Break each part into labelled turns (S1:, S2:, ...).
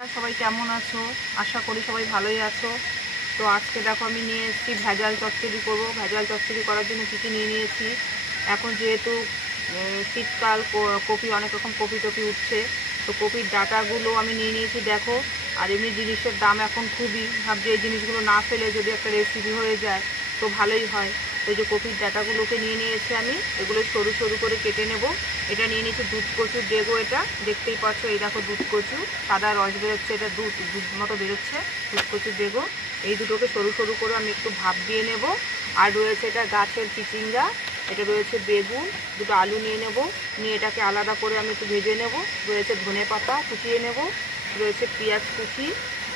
S1: সবাই কেমন আছো? আশা করি সবাই ভালোই আছো। তো আজকে দেখো আমি নিয়ে এসেছি ভেজাল চচ্চড়ি করব। ভেজাল চচ্চড়ি করার জন্য কী কী নিয়ে নিয়েছি? এখন যেহেতু শীতকাল কপি, অনেক রকম কপি টপি উঠছে, তো কপির ডাটাগুলো আমি নিয়ে নিয়েছি, দেখো। আর এমনি জিনিসের দাম এখন খুবই। ভাবছি এই জিনিসগুলো না ফেলে যদি একটা রেসিপি হয়ে যায়, তো ভালোই হয়। এই যে কপির ডাটাগুলোকে নিয়ে নিয়েছি আমি, এগুলো সরু সরু করে কেটে নেব। এটা নিয়ে নিয়েছি দুধ কচুর ডেগো এটা, দেখতেই পাচ্ছ এই দেখো দুধ কচু, সাদা রস বেরোচ্ছে, এটা দুধ দুধ মতো বেরোচ্ছে, দুধ কচুর ডেগো। এই দুটোকে সরু সরু করে আমি একটু ভাপ দিয়ে নেব। আর রয়েছে এটা গাছের চিচিঙ্গা, এটা রয়েছে বেগুন, দুটো আলু নিয়ে নেব। নিয়ে এটাকে আলাদা করে আমি একটু ভেজে নেব। রয়েছে ধনে পাতা কুচিয়ে নেব, রয়েছে পেঁয়াজ কুচি,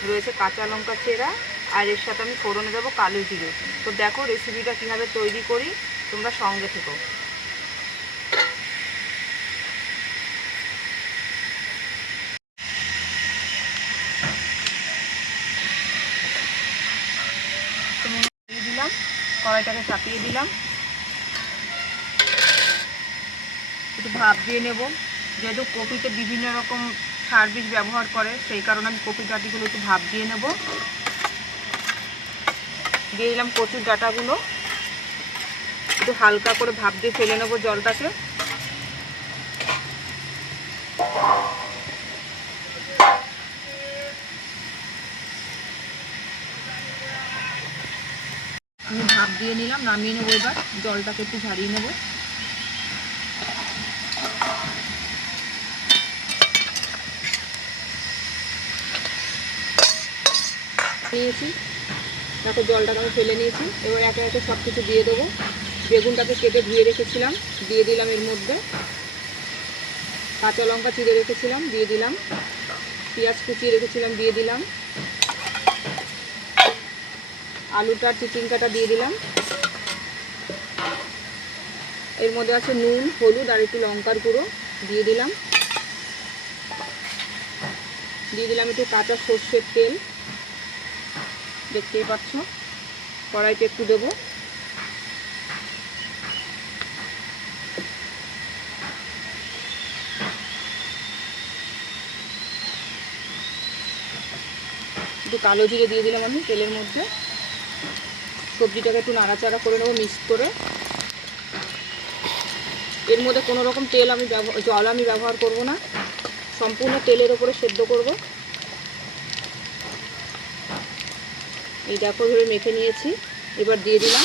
S1: রয়েছে কাঁচা লঙ্কা চেরা আর এর সাথে আমি ফোড়নে দেবো কালো জিরে। তো দেখো রেসিপিটা কীভাবে তৈরি করি, তোমরা সঙ্গে থেকো। দিলাম, কড়াইটাকে চাপিয়ে দিলাম। একটু ভাপ দিয়ে নেব। যেহেতু কপিতে বিভিন্ন রকম সার বীজ ব্যবহার করে, সেই কারণে আমি কপি ডাটিগুলো একটু ভাপ দিয়ে নেব। দিয়ে দিলাম কচুর ডাটাগুলো। একটু হালকা করে ভাপ দিয়ে ফেলে নেব জলটাকে। আমি ভাপ দিয়ে নিলাম, নামিয়ে নেব এবার। জলটাকে একটু ঝারিয়ে নেব। নিয়েছি দেখো জলটাকে আমি ফেলে নিয়েছি। এবার একে একে সব কিছু দিয়ে দেবো। বেগুনটাকে কেটে ধুয়ে রেখেছিলাম। দিয়ে দিলাম এর মধ্যে কাঁচা লঙ্কা চিড়ে রেখেছিলাম, দিয়ে দিলাম। পেঁয়াজ কুচিয়ে রেখেছিলাম, দিয়ে দিলাম। আলুটার চিচিঙ্কাটা দিয়ে দিলাম। এর মধ্যে আছে নুন, হলুদ আর একটু লঙ্কার গুঁড়ো দিয়ে দিলাম। দিয়ে দিলাম একটু কাঁচা সর্ষের তেল। দেখতেই পাচ্ছ। কড়াইতে একটু দেবো। একটু কালো জিরে দিয়ে দিলাম আমি তেলের মধ্যে। সবজিটাকে একটু নাড়াচাড়া করে নেব, মিক্স করে। এর মধ্যে কোনো রকম তেল আমি ব্যবহার জল আমি ব্যবহার করব না। সম্পূর্ণ তেলের ওপরে সেদ্ধ করব। এই দেখো ধরে মেখে নিয়েছি। এবার দিয়ে দিলাম।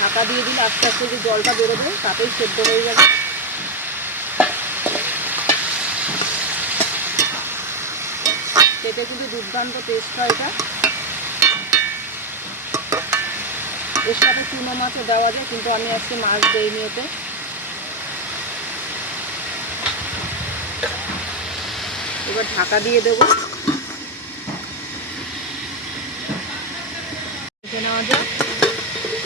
S1: ঢাকা দিয়ে দিলে আস্তে আস্তে যে জলটা বেরোবে, তাতেই সেদ্ধ হয়ে যাবে। খেতে কিন্তু দুর্দান্ত টেস্ট হয় এটা। এর সাথে চুনো মাছও দেওয়া যায়, কিন্তু আমি আজকে মাছ দেইনি এতে। এবার ঢাকা দিয়ে দেবো।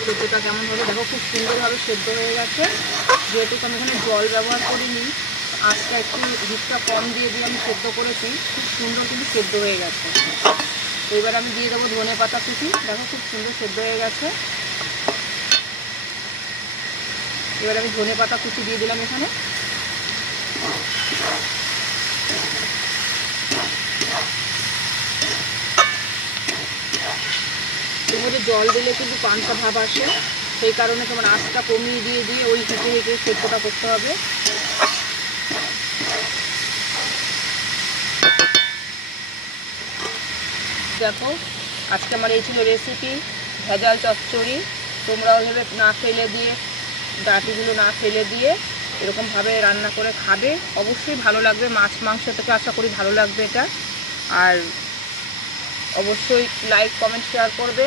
S1: সেদ্ধটা কেমন হবে। দেখো খুব সুন্দরভাবে সেদ্ধ হয়ে গেছে। যেহেতু আমি এখানে জল ব্যবহার করিনি আজটা একটু হিটটা কম দিয়ে দিয়ে আমি সেদ্ধ করেছি। খুব সুন্দর কিন্তু সেদ্ধ হয়ে গেছে। এবার আমি দিয়ে দেবো ধনে পাতা কুচি। দেখো খুব সুন্দর সেদ্ধ হয়ে গেছে। এবার আমি ধনে পাতা কুচি দিয়ে দিলাম এখানে। জল দিলে কিন্তু পানটা ভাব আসে। সেই কারণে তোমার আঁচটা কমিয়ে দিয়ে দিয়ে ওই হেঁটে হেঁটে সেদ্ধটা করতে হবে। দেখো, আজকে আমার এই ছিল রেসিপি ভেজাল চচ্চড়ি। তোমরা ভেবে না ফেলে দিয়ে ডাটিগুলো না ফেলে দিয়ে এরকমভাবে রান্না করে খাবে। অবশ্যই ভালো লাগবে, মাছ মাংস থেকে আশা করি ভালো লাগবে এটা। আর অবশ্যই লাইক কমেন্ট শেয়ার করবে।